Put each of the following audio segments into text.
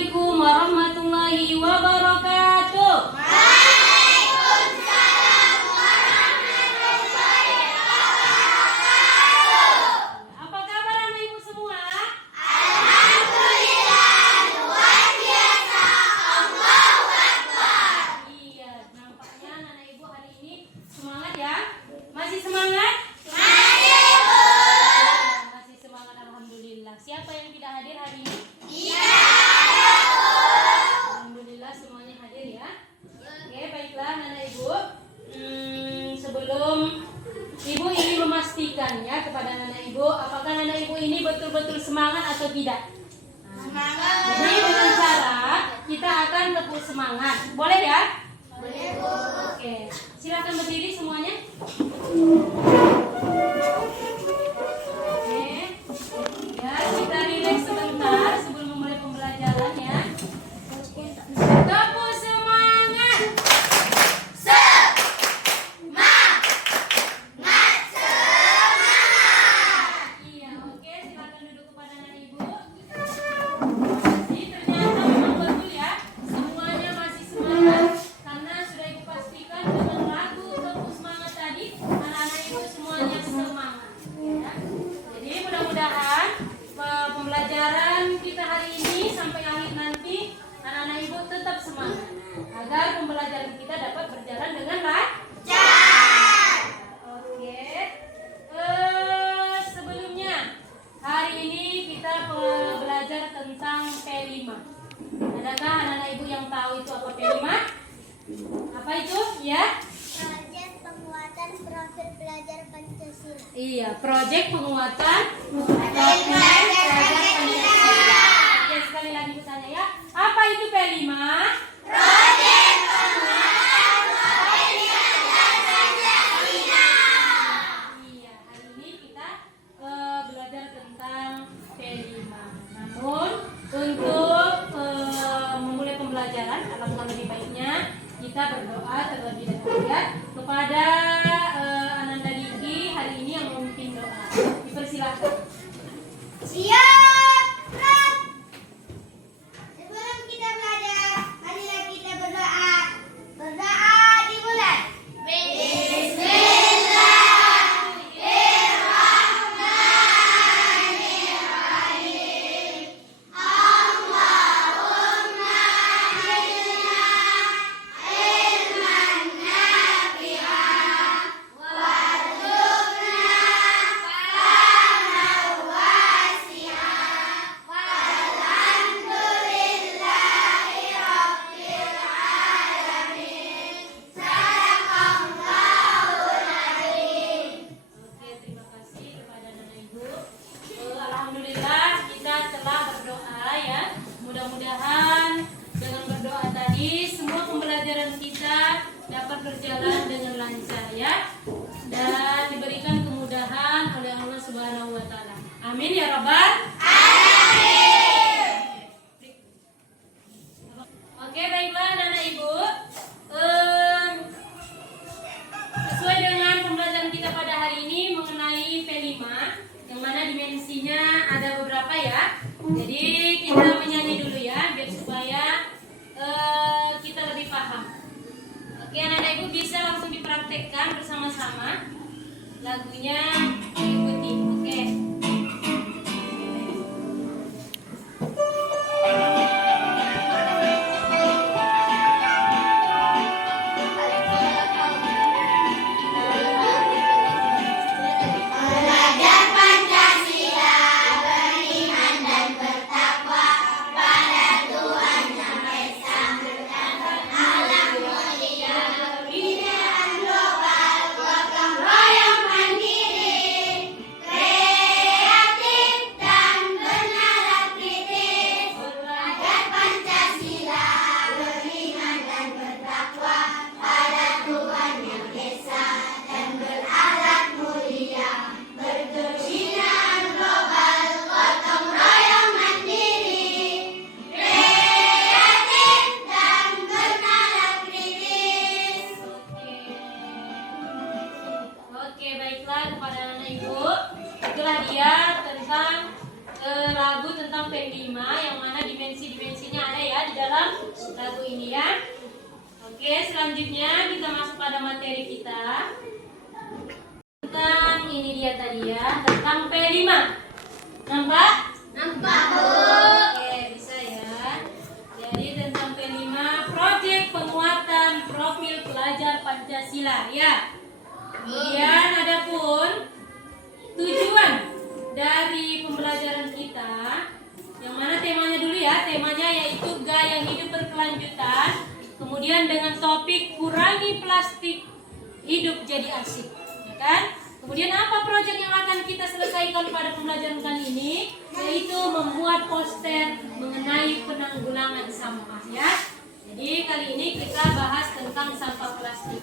Assalamualaikum warahmatullahi wabarakatuh. Waalaikumsalam warahmatullahi wabarakatuh. Apa kabar anak ibu semua? Alhamdulillah, luar biasa. Allahu Akbar. Iya, nampaknya anak ibu hari ini semangat ya? Masih semangat? Masih, Bu. Masih semangat, alhamdulillah. Siapa yang tidak hadir hari ini? Iya. Alhamdulillah semuanya hadir ya. Oke, baiklah anak ibu. Sebelum ibu ingin memastikan ya kepada anak ibu, apakah anak ibu ini betul-betul semangat atau tidak? Semangat. Jadi dengan syarat kita akan tepuk semangat. Boleh ya? Boleh, Bu. Oke, silakan berdiri semuanya. Oke, ya kita rileks sebentar sebelum memulai pembelajaran ya. Tepuk semangat. Semangat. Iya, oke, silakan duduk kepada anak ibu. Jadi ternyata memang betul ya, semuanya masih semangat karena sudah ibu pastikan dengan lagu tepuk semangat tadi, anak-anak ibu semuanya semangat. Ya. Jadi mudah-mudahan pembelajaran kita hari ini sampai akhir nanti anak-anak ibu tetap semangat agar pembelajaran kita dapat berjalan dengan lancar. Oke. Sebelumnya hari ini kita belajar tentang P5. Adakah anak-anak ibu yang tahu itu apa P5? Apa itu? Ya? Proyek penguatan profil pelajar Pancasila. Iya, proyek penguatan Profil pelajar Pancasila. Oke, sekali lagi bertanya ya. Apa itu P5? Proyek penguatan profil pelajar Pancasila. Iya, hari ini kita belajar tentang P5. Namun untuk memulai pembelajaran, alangkah lebih baiknya kita berdoa terlebih dahulu ya kepada Ananda Diki hari ini yang memimpin doa. Dipersilakan. Siap, Rob. Sebelum kita belajar, marilah kita berdoa. Berdoa dimulai. Bismillahirrahmanirrahim. Allahumma zidna ilman nafi'an warzuqna fahaman wasi'an. Walhamdulillahi rabbil alamin. Sadaqallahul azim. Oke, terima kasih kepada anak ibu. Alhamdulillah kita telah berdoa ya. Mudah-mudahan dengan berdoa tadi semua pembelajaran kita dapat berjalan dengan lancar ya. Dan diberikan kemudahan oleh Allah Subhanahu wa taala. Amin ya rabbal alamin. Oke, baiklah anak ibu. Sesuai dengan pembelajaran kita pada hari ini mengenai P5, yang mana dimensinya ada beberapa ya. Jadi kita menyanyi dulu ya, biar supaya kita lebih paham. Oke, anak-anak ibu bisa langsung dipraktekkan bersama-sama. Lagunya diikuti, oke. Belajar Pancasila, beriman dan bertakwa pada Tuhan Yang Esa, dan alam mulia, binaan global, gotong royong mandiri, dalam lagu ini ya. Oke, selanjutnya kita masuk pada materi kita. Tentang ini dia tadi ya, tentang P5. Nampak? Nampak, Bu. Oke, bisa ya. Jadi tentang P5, proyek penguatan profil pelajar Pancasila ya. Kemudian ada pun tujuan dari pembelajaran kita, yang mana temanya dulu ya, temanya yaitu gaya hidup berkelanjutan. Kemudian dengan topik kurangi plastik, hidup jadi asik, ya kan? Kemudian apa proyek yang akan kita selesaikan pada pembelajaran kali ini? Yaitu membuat poster mengenai penanggulangan sampah ya. Jadi kali ini kita bahas tentang sampah plastik.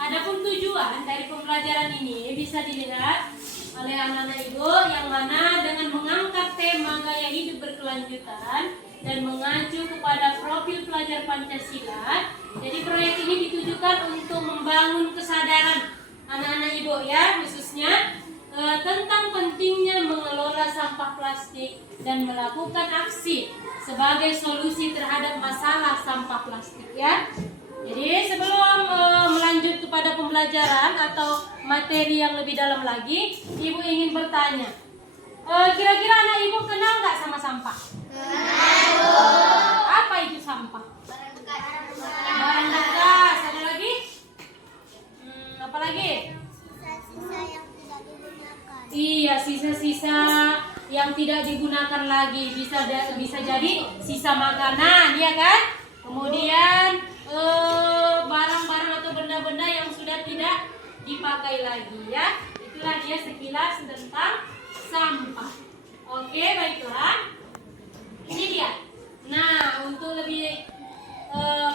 Adapun tujuan dari pembelajaran ini bisa dilihat oleh anak-anak ibu, yang mana dengan mengangkat tema gaya hidup berkelanjutan dan mengacu kepada profil pelajar Pancasila. Jadi proyek ini ditujukan untuk membangun kesadaran anak-anak ibu ya, khususnya tentang pentingnya mengelola sampah plastik dan melakukan aksi sebagai solusi terhadap masalah sampah plastik ya. Jadi sebelum melanjut kepada pembelajaran atau materi yang lebih dalam lagi, ibu ingin bertanya, kira-kira anak ibu kenal nggak sama sampah? Kenal. Apa itu sampah? Barang bekas. Ada lagi? Apa lagi? Sisa-sisa yang tidak digunakan. Iya, sisa-sisa yang tidak digunakan lagi, bisa jadi sisa makanan, ya kan? Kemudian barang-barang atau benda-benda yang sudah tidak dipakai lagi ya. Itulah dia sekilas tentang sampah. Oke, baiklah. Ini dia. Nah, untuk lebih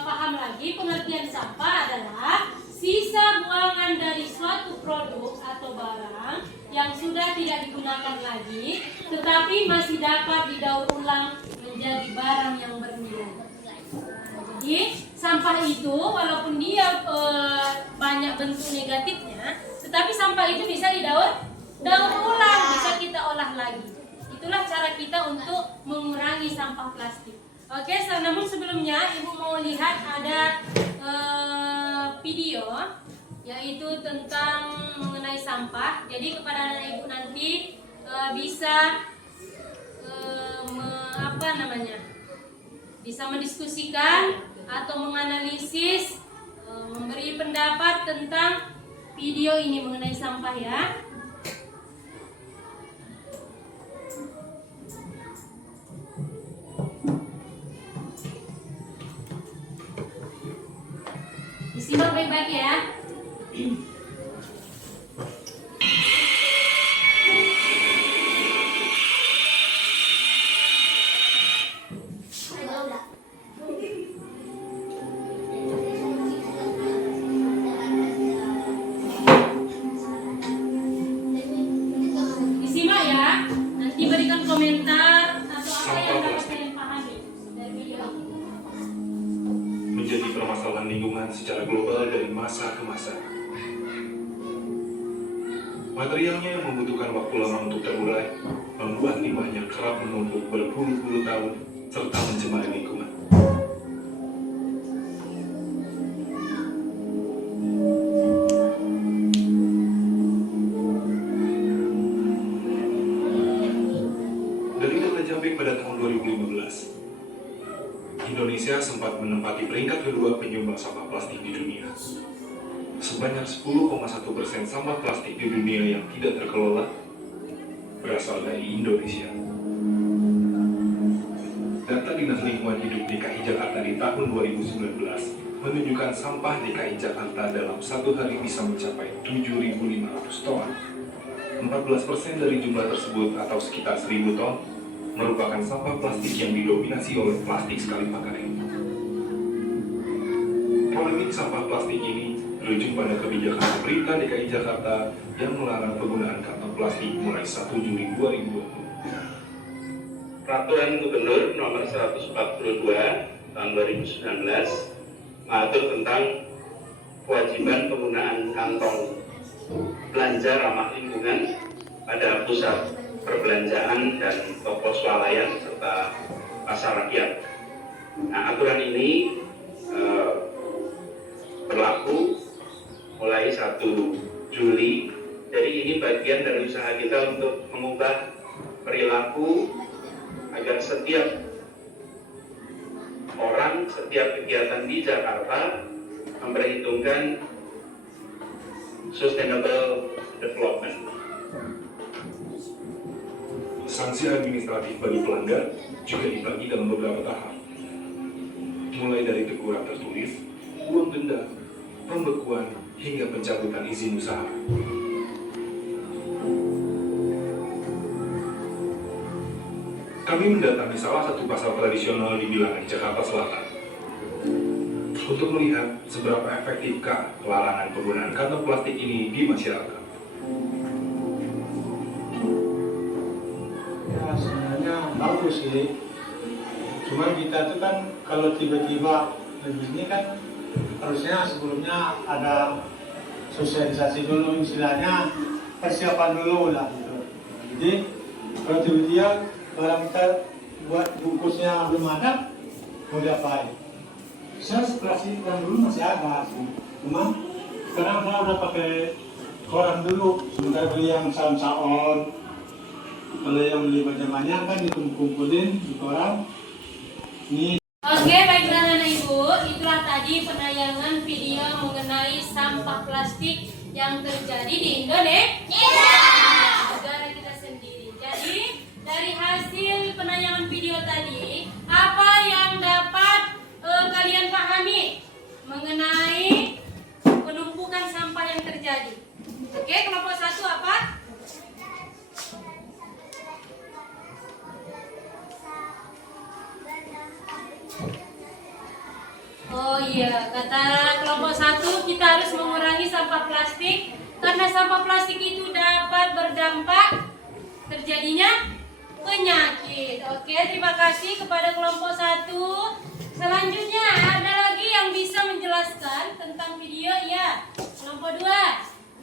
paham lagi, pengertian sampah adalah sisa buangan dari suatu produk atau barang yang sudah tidak digunakan lagi, tetapi masih dapat didaur ulang menjadi barang yang bernilai. Jadi sampah itu walaupun dia banyak bentuk negatifnya, tetapi sampah itu bisa daur ulang, bisa kita olah lagi. Itulah cara kita untuk mengurangi sampah plastik. Oke, namun sebelumnya ibu mau lihat ada video yaitu tentang mengenai sampah. Jadi kepada anak ibu nanti bisa bisa mendiskusikan atau menganalisis, memberi pendapat tentang video ini mengenai sampah ya. Disimak baik-baik ya. Disimak ya. Nanti berikan komentar atau apa yang dapat kalian pahami dari video ini. Menjadi permasalahan lingkungan secara global dari masa ke masa. Materialnya yang membutuhkan waktu lama untuk terurai, membuat limbahnya kerap menumpuk berpuluh-puluh tahun, serta mencemari lingkungan. Dari data Jambi pada tahun 2015, Indonesia sempat menempati peringkat kedua penyumbang sampah plastik di dunia. Sebanyak 10,1% sampah plastik di dunia yang tidak terkelola berasal dari Indonesia. Data Dinas Lingkungan Hidup DKI Jakarta di tahun 2019 menunjukkan sampah DKI Jakarta dalam satu hari bisa mencapai 7.500 ton. 14% dari jumlah tersebut atau sekitar 1.000 ton merupakan sampah plastik yang didominasi oleh plastik sekali pakai. Polemik sampah plastik ini berujung pada kebijakan pemerintah DKI Jakarta yang melarang penggunaan kantong plastik mulai 1 Juli 2020. Peraturan Gubernur Nomor 142 Tahun 2019 mengatur tentang kewajiban penggunaan kantong belanja ramah lingkungan pada pusat perbelanjaan dan toko swalayan serta pasar rakyat. Nah, aturan ini berlaku mulai 1 Juli. Jadi ini bagian dari usaha kita untuk mengubah perilaku agar setiap orang, setiap kegiatan di Jakarta memperhitungkan sustainable development. Sanksi administratif bagi pelanggar juga dibagi dalam beberapa tahap, mulai dari teguran tertulis, uang denda, pembekuan, hingga pencabutan izin usaha. Kami mendatangi salah satu pasar tradisional di Bilangan, Jakarta Selatan, untuk melihat seberapa efektifkah larangan penggunaan kantong plastik ini di masyarakat. Ya sebenarnya bagus sih, cuma kita tuh kan kalau tiba-tiba begini kan harusnya sebelumnya ada sosialisasi dulu, istilahnya persiapan dulu lah gitu. Jadi kalau tiba-tiba barang kita buat bungkusnya belum ada, mau diapain? Saya plastik yang dulu masih ada sih, cuma sekarang saya udah pakai koran dulu, sementara beli yang saon-saon. Kalau yang beli banyak-banyak kan dikumpulin di koran. Ini. Oke, baiklah anak ibu, itulah tadi penayangan video mengenai sampah plastik yang terjadi di Indonesia, negara kita sendiri. Jadi dari hasil penayangan video tadi, apa yang dapat kalian pahami mengenai penumpukan sampah yang terjadi? Oke, kelompok 1 apa? Oh iya, kata kelompok 1 kita harus mengurangi sampah plastik karena sampah plastik itu dapat berdampak terjadinya penyakit. Oke, terima kasih kepada kelompok 1. Selanjutnya ada lagi yang bisa menjelaskan tentang video ya. Kelompok 2.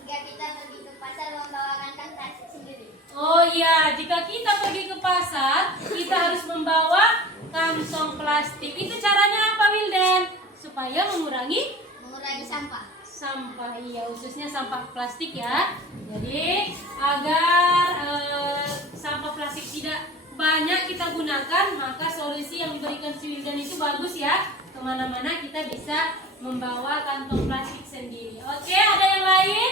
Jika kita pergi ke pasar membawa kantong plastik sendiri. Oh iya, jika kita pergi ke pasar, kita harus membawa kantong plastik. Itu caranya apa, Wildan? Supaya mengurangi sampah. Sampah, iya, khususnya sampah plastik ya. Jadi agar sampah plastik tidak banyak kita gunakan, maka solusi yang diberikan si Wildan itu bagus ya. Kemana-mana kita bisa membawa kantong plastik sendiri. Oke, ada yang lain?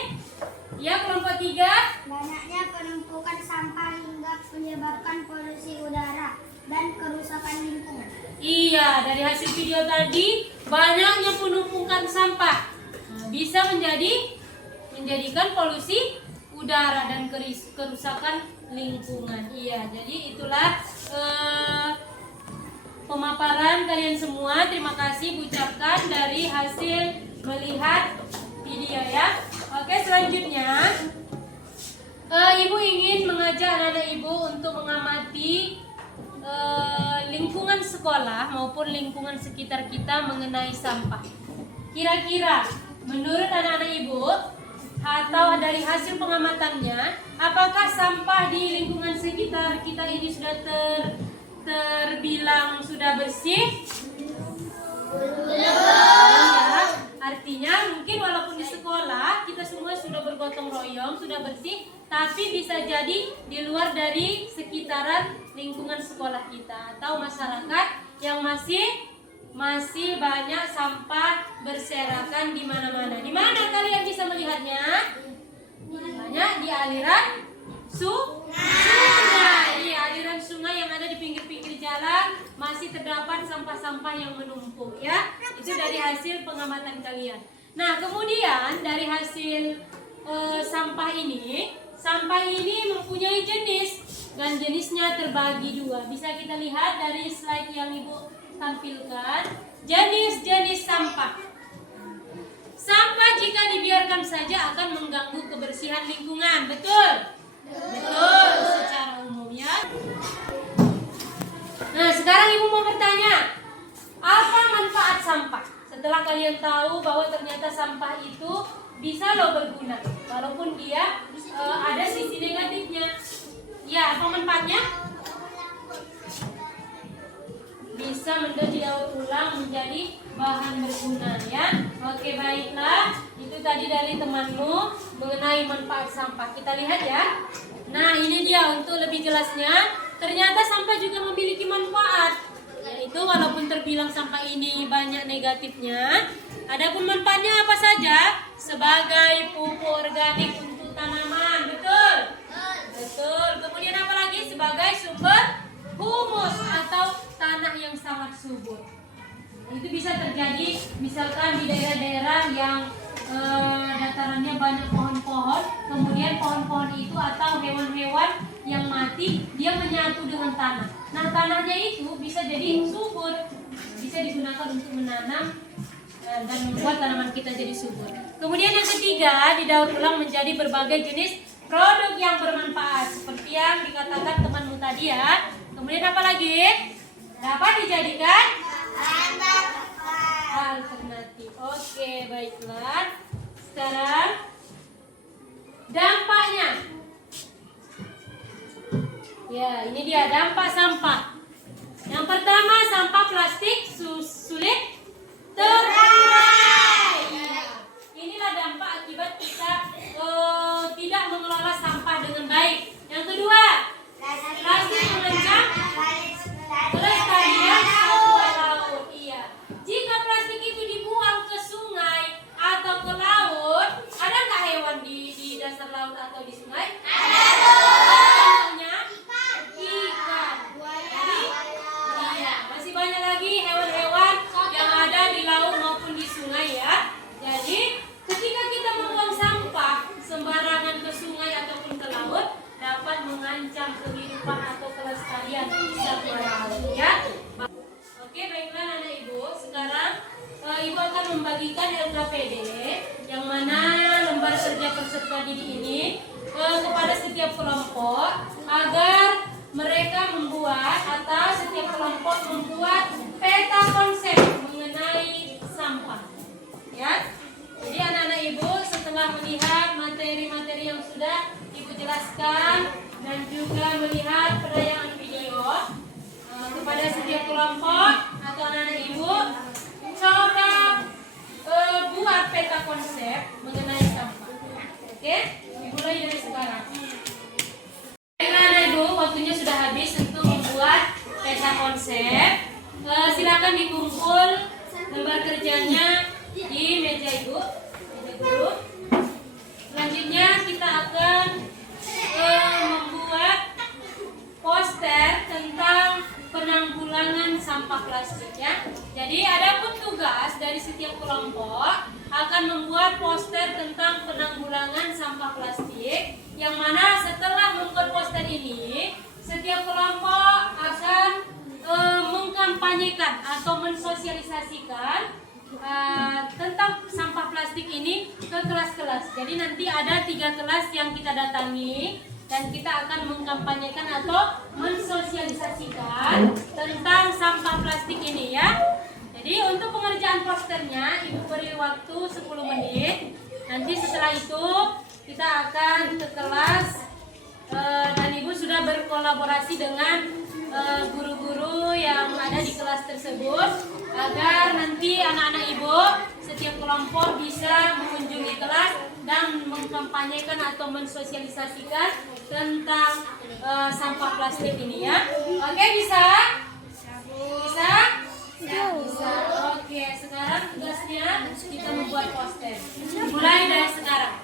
Ya, kelompok 3. Banyaknya penumpukan sampah hingga menyebabkan polusi udara dan kerusakan lingkungan. Iya, dari hasil video tadi banyaknya penumpukan sampah bisa menjadikan polusi udara dan kerusakan lingkungan. Iya, jadi itulah pemaparan kalian semua. Terima kasih ucapkan dari hasil melihat video ya. Oke, selanjutnya ibu ingin mengajak anak-anak ibu untuk mengamati lingkungan sekolah maupun lingkungan sekitar kita mengenai sampah. Kira-kira menurut anak-anak ibu atau dari hasil pengamatannya, apakah sampah di lingkungan sekitar kita ini sudah terbilang sudah bersih? Belum ya. Artinya mungkin walaupun di sekolah kita semua sudah bergotong royong, sudah bersih, tapi bisa jadi di luar dari sekitaran lingkungan sekolah kita atau masyarakat yang masih banyak sampah berserakan di mana-mana. Di mana kalian bisa melihatnya? Banyak di aliran sungai. Iya, aliran sungai yang ada di pinggir-pinggir jalan masih terdapat sampah-sampah yang menumpuk ya. Itu dari hasil pengamatan kalian. Nah, kemudian dari hasil sampah ini mempunyai jenis dan jenisnya terbagi dua. Bisa kita lihat dari slide yang Ibu tampilkan. Jenis-jenis sampah. Sampah jika dibiarkan saja akan mengganggu kebersihan lingkungan. Betul? Betul, secara umum ya. Nah, sekarang Ibu mau bertanya, apa manfaat sampah? Setelah kalian tahu bahwa ternyata sampah itu bisa loh berguna, walaupun dia ada sisi negatifnya. Ya, apa manfaatnya? bisa didaur ulang menjadi bahan berguna ya. Oke, baiklah, itu tadi dari temanmu mengenai manfaat sampah. Kita lihat ya. Nah, ini dia untuk lebih jelasnya. Ternyata sampah juga memiliki manfaat, yaitu walaupun terbilang sampah ini banyak negatifnya, adapun manfaatnya apa saja? Sebagai pupuk organik untuk tanaman, betul? Betul. Kemudian apa lagi? Sebagai sumber humus atau tanah yang sangat subur. Itu bisa terjadi misalkan di daerah-daerah yang datarannya banyak pohon-pohon, kemudian pohon-pohon itu atau hewan-hewan yang mati dia menyatu dengan tanah. Nah, tanahnya itu bisa jadi subur, bisa digunakan untuk menanam dan membuat tanaman kita jadi subur. Kemudian yang ketiga, didaur ulang menjadi berbagai jenis produk yang bermanfaat seperti yang dikatakan temanmu tadi ya. Kemudian apa lagi? Dapat dijadikan alternatif. Oke, baiklah. Sekarang dampaknya. Ya, ini dia dampak sampah. Yang pertama, sampah plastik sulit terurai. Ya, inilah dampak akibat kita tidak mengelola sampah dengan baik. Yang kedua, plastik mengancam kelestarian satwa laut. Iya. Jika plastik itu dibuang ke sungai atau ke laut, ada nggak hewan di dasar laut atau di sungai? Ada. Contohnya ikan. Jadi, iya, masih banyak lagi hewan-hewan yang ada di laut maupun di sungai ya. Jadi, ketika kita membuang sampah sembarangan ke sungai ataupun ke laut, dapat mengancam kehidupan atau kelestarian satwa laut ya. Oke, baiklah anak ibu. Sekarang ibu akan membagikan LKPD yang mana lembar kerja peserta didik ini kepada setiap kelompok agar mereka membuat atau setiap kelompok membuat peta konsep mengenai sampah. Ya. Jadi anak-anak ibu setelah melihat materi-materi yang sudah ibu jelaskan dan juga melihat penayangan video kepada setiap kelompok atau anak-anak ibu coba buat peta konsep mengenai sampah. Oke, dimulai dari sekarang. Baiklah anak ibu, waktunya sudah habis untuk membuat peta konsep. Silakan dikumpul lembar kerjanya di meja ibu. Selanjutnya kita akan membuat poster tentang penanggulangan sampah plastik ya. Jadi adapun tugas dari setiap kelompok akan membuat poster tentang penanggulangan sampah plastik, yang mana setelah membuat poster ini setiap kelompok akan mengkampanyekan atau mensosialisasikan tentang sampah plastik ini ke kelas-kelas. Jadi nanti ada 3 kelas yang kita datangi dan kita akan mengkampanyekan atau mensosialisasikan tentang sampah plastik ini ya. Jadi untuk pengerjaan posternya ibu beri waktu 10 menit. Nanti setelah itu kita akan ke kelas dan ibu sudah berkolaborasi dengan guru-guru yang ada di kelas tersebut agar nanti anak-anak ibu setiap kelompok bisa mengunjungi kelas dan mengkampanyekan atau mensosialisasikan tentang sampah plastik ini ya. Oke, bisa? Bisa? Bisa. Oke, sekarang tugasnya kita membuat poster. Mulai dari sekarang.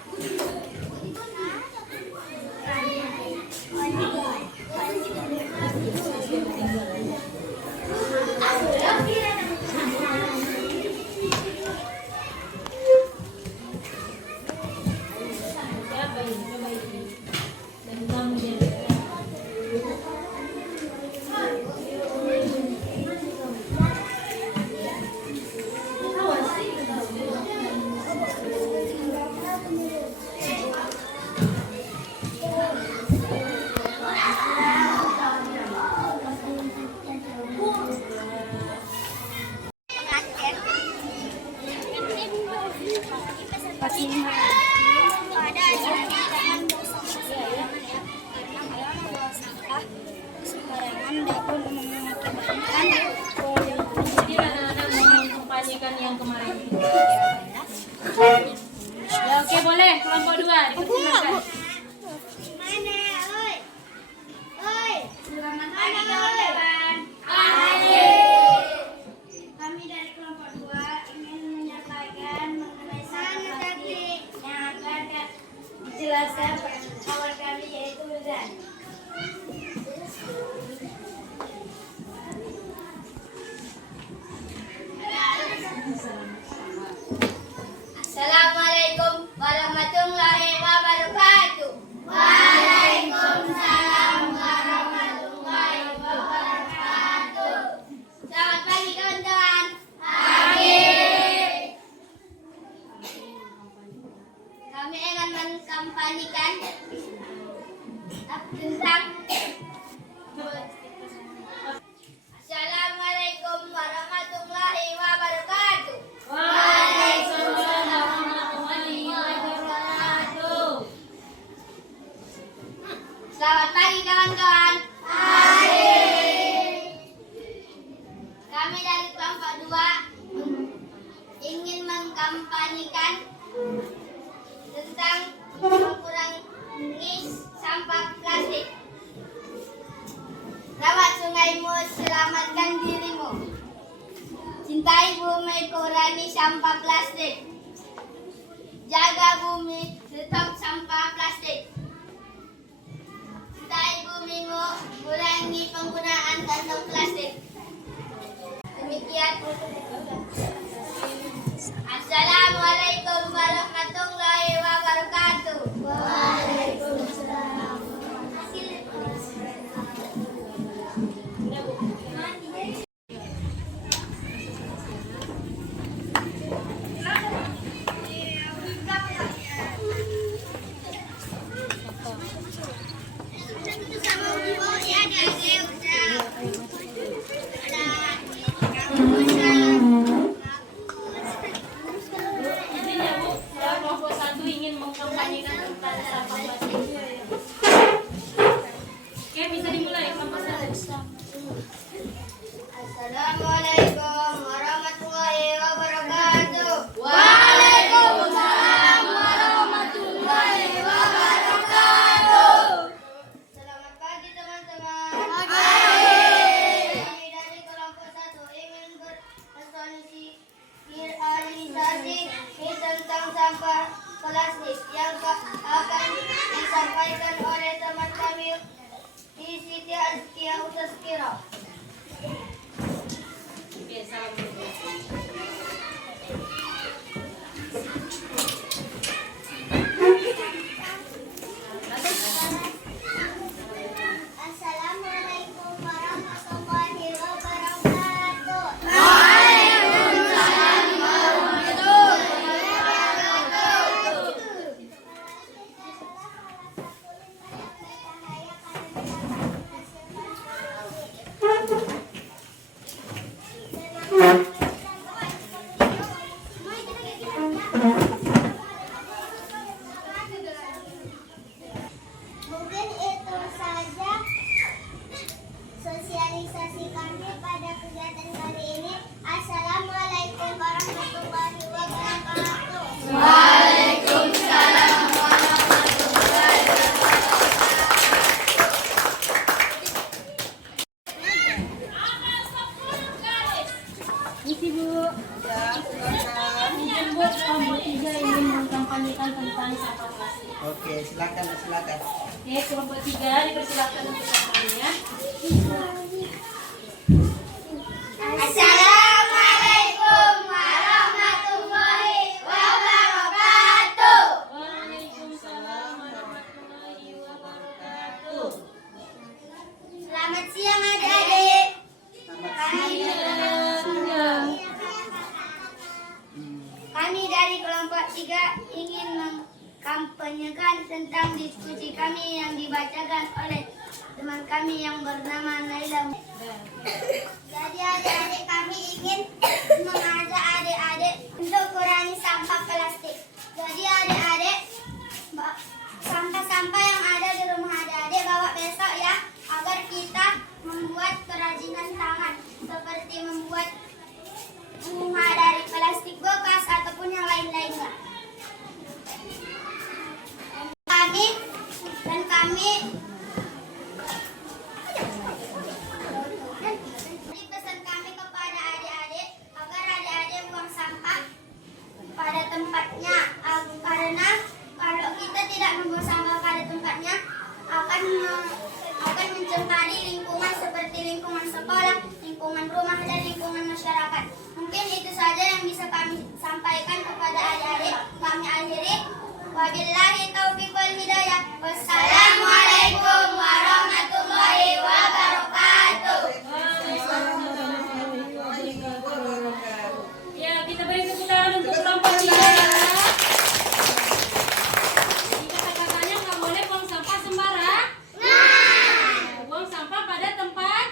Sembarangan dapat mengakibatkan diperhatikan yang kemarin itu. Ya oke boleh, kelompok 2 dipersilakan. Mana, oi? Oi, selamat pagi kawan-kawan. Kami dari kelompok 2 ingin menyampaikan mengenai satu topik yang akan dijelaskan kawan kami yaitu Uzan. Assalamualaikum warahmatullahi wabarakatuh. Waalaikumsalam warahmatullahi wabarakatuh. Selamat pagi kawan-kawan. Pagi. Kami akan mengkampanyekan tentang Assalamualaikum warahmatullahi wabarakatuh. Waalaikumsalam warahmatullahi wabarakatuh. Selamat pagi kawan-kawan. Pagi. Kami dari kelompok 2 ingin mengkampanyekan tentang mengurangi sampah plastik. Rawat sungaimu, selamatkan dirimu. Cintai bumi, kurangi sampah plastik. Jaga bumi, stop sampah plastik. Cintai bumimu, kurangi penggunaan kantong plastik. Demikian. Assalamualaikum warahmatullahi wabarakatuh. Waalaikumsalam. Izin ya Bu, saya kelompok 1 ingin mengkampanyekan tentang sampah plastik. Oke, bisa dimulai kelompok 1. Assalamualaikum warahmatullahi wabarakatuh. Waalaikumsalam warahmatullahi wabarakatuh. Selamat pagi teman-teman. Pagi. Kami dari kelompok 1 ingin bersosialisasi tentang sampah plastik yang akan disampaikan oleh teman kami di Siti Azkia Utaskira. Oke, salam dulu. Assalamualaikum warahmatullahi wabarakatuh. Mungkin itu saja sosialisasi kami pada kegiatan kali ini. Assalamualaikum warahmatullahi wabarakatuh. Waalaikumsalam warahmatullahi wabarakatuh. Isi Bu. Izin Bu, kelompok 3 ingin mengkampanyekan tentang sampah plastik. Oke, silakan. Oke, kelompok 3 dipersilakan untuk kampanye. Assalamualaikum warahmatullahi wabarakatuh. Waalaikumsalam warahmatullahi wabarakatuh. Selamat siang adik-adik. Kami dari kelompok 3 ingin mengkampanyekan tentang diskusi kami yang dibacakan oleh teman kami yang bernama Naila. Jadi adik-adik kami ingin mengajak adik-adik untuk kurangi sampah plastik. Jadi adik-adik sampah-sampah yang ada di rumah adik-adik bawa besok ya, agar kita membuat kerajinan tangan seperti membuat bunga dari plastik. kami akhiri. Wabillahi taufiq wal hidayah. Wassalamualaikum warahmatullahi wabarakatuh. Ya, kita beri tepuk tangan untuk kelompok 3. Jika kata-katanya nggak boleh buang sampah sembarang. Buang sampah pada tempatnya.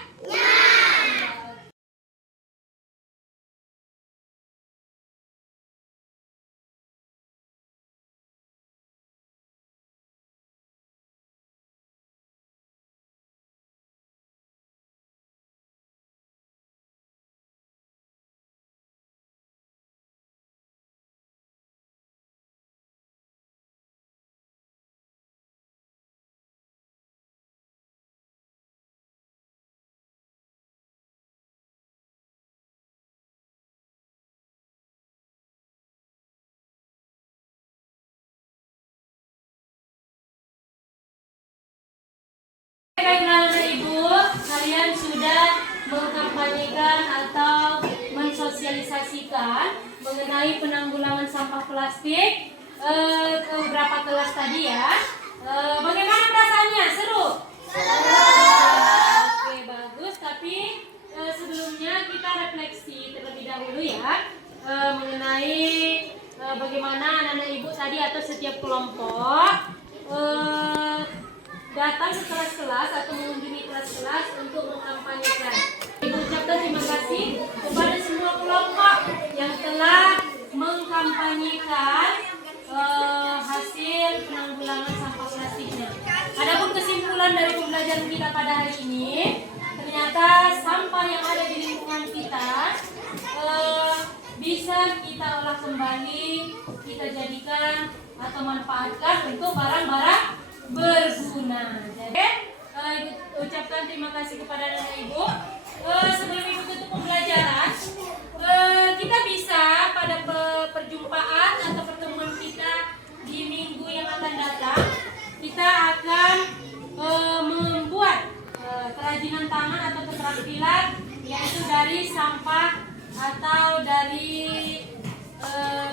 Baiklah Bapak Ibu, kalian sudah mengkampanyekan atau mensosialisasikan mengenai penanggulangan sampah plastik ke beberapa kelas tadi ya. Bagaimana perasaannya? Seru? Oke, bagus. Tapi sebelumnya kita refleksi terlebih dahulu ya mengenai bagaimana anak-anak ibu tadi atau setiap kelompok datang ke kelas-kelas atau mengunjungi kelas-kelas untuk mengkampanyekan. Ibu ucapkan terima kasih kepada semua kelompok yang telah mengkampanyekan hasil penanggulangan sampah plastiknya. Adapun kesimpulan dari pembelajaran kita pada hari ini, ternyata sampah yang ada di lingkungan kita bisa kita olah kembali, kita jadikan atau manfaatkan untuk barang-barang berguna. Jadi Ibu ucapkan terima kasih kepada anak ibu. Sebelum ibu tutup pembelajaran, kita bisa pada perjumpaan atau pertemuan kita di minggu yang akan datang, kita akan membuat kerajinan tangan atau keterampilan yaitu dari sampah atau dari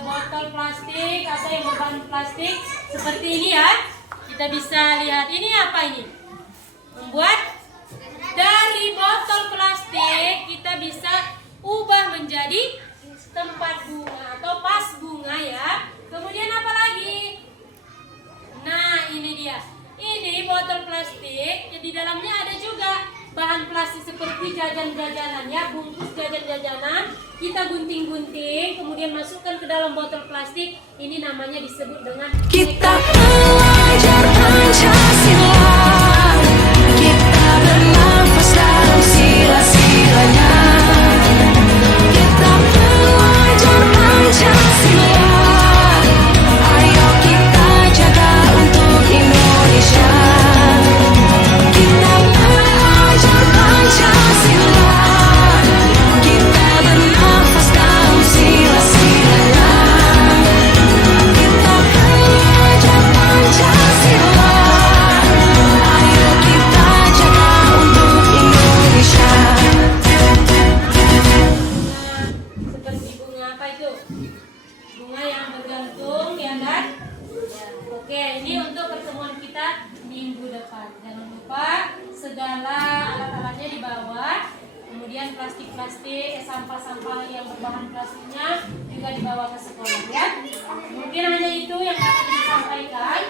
botol plastik atau yang berbahan plastik seperti ini ya. Kita bisa lihat ini apa ini? Membuat dari botol plastik kita bisa ubah menjadi tempat bunga atau vas bunga ya. Kemudian apa lagi? Nah, ini dia. Ini botol plastik, di dalamnya ada juga bahan plastik seperti jajan-jajanan ya, bungkus jajan-jajanan. Kita gunting-gunting, kemudian masukkan ke dalam botol plastik. Ini namanya disebut dengan Kita belajar Pancasila, kita bernafas dalam sila-silanya. Kita belajar Pancasila, ayo kita jaga untuk Indonesia. Kita belajar Pancasila, kita bernafas dalam sila-silanya. Kita belajar Pancasila, ayo kita jaga untuk Indonesia. seperti bunga apa itu? Bunga yang bergantung ya kan? Ya, oke, ini untuk pertemuan kita minggu depan. Jangan lupa segala alat-alatnya di bawah. Kemudian plastik-plastik, sampah-sampah yang berbahan plastiknya juga dibawa ke sekolah ya. Mungkin hanya itu yang dapat disampaikan.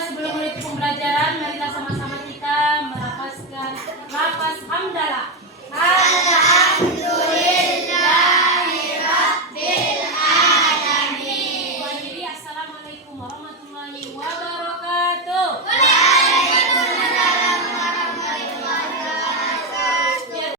Sebelum menutup pembelajaran, marilah sama-sama kita melafazkan lafaz hamdalah.